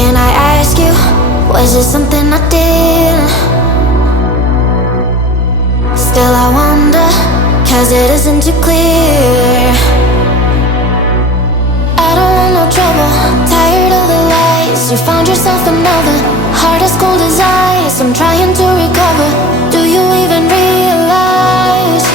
Can I ask you, was it something I did? Still I wonder, cause it isn't too clear. I don't want no trouble, tired of the lies. You found yourself another, heart as cold as ice. I'm trying to recover, do you even realize?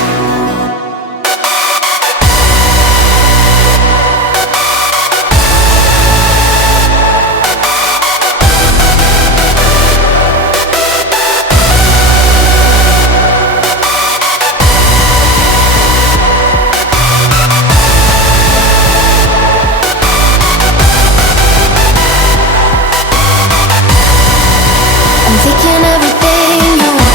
I'm thinking everything you want.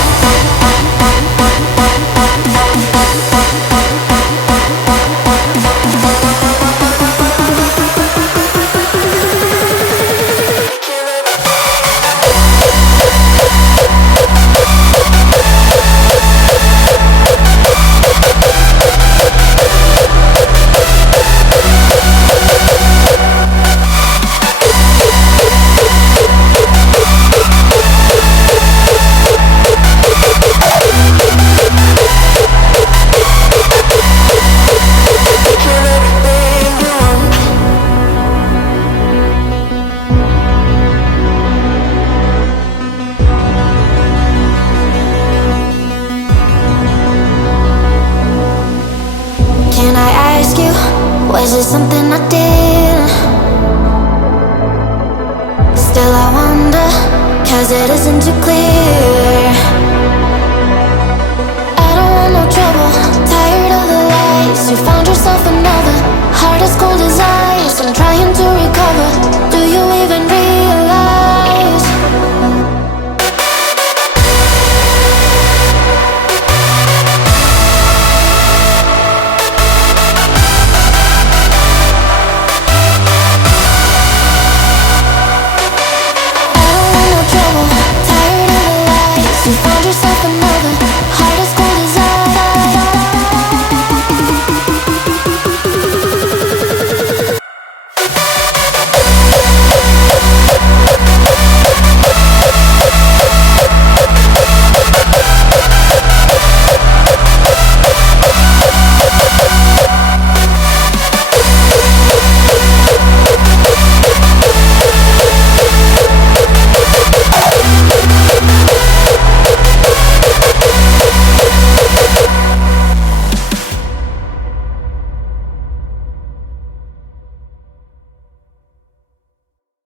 Can I ask you, was it something I did? Still I wonder, cause it isn't too clear. I don't want no trouble, tired of the lies. You found yourself another, heart as cold as ice. I'm trying to recover, do you even realize?